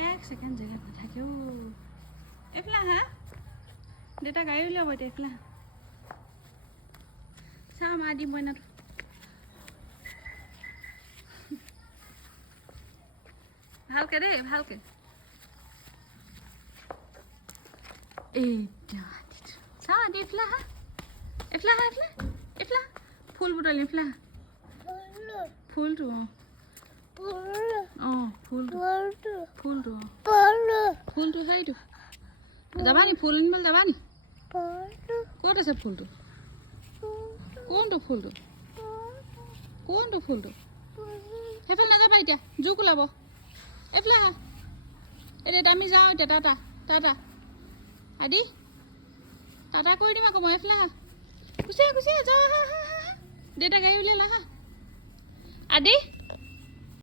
এক ছেকেণ্ড জেগাত নাথাকে এইফালে হা দেউতা গাড়ী উলিয়াব এতিয়া এইফালে চাওঁ মা দিম মইনাটো ভালকে দেই ভালকে এইটা চাওঁ দি এইফালে হা এইফালে হা এইফালে এইফালে ফুল বুটলি এইফালে হা ফুলটো ফুলটো ফুলটো সেইটো যাবা নি ফুল আনিবলৈ যাবা নি ক'ত আছে ফুলটো কোনটো ফুলটো সেইফালে নাযাবা এতিয়া জোক ওলাব এইফালে হা এতিয়া আমি যাওঁ এতিয়া টাটা আদি টাটা কৰি দিম আকৌ মই এইফালে হা গুচি যাওঁ হা দেউতা গাড়ী উলিয়ালা হা আদি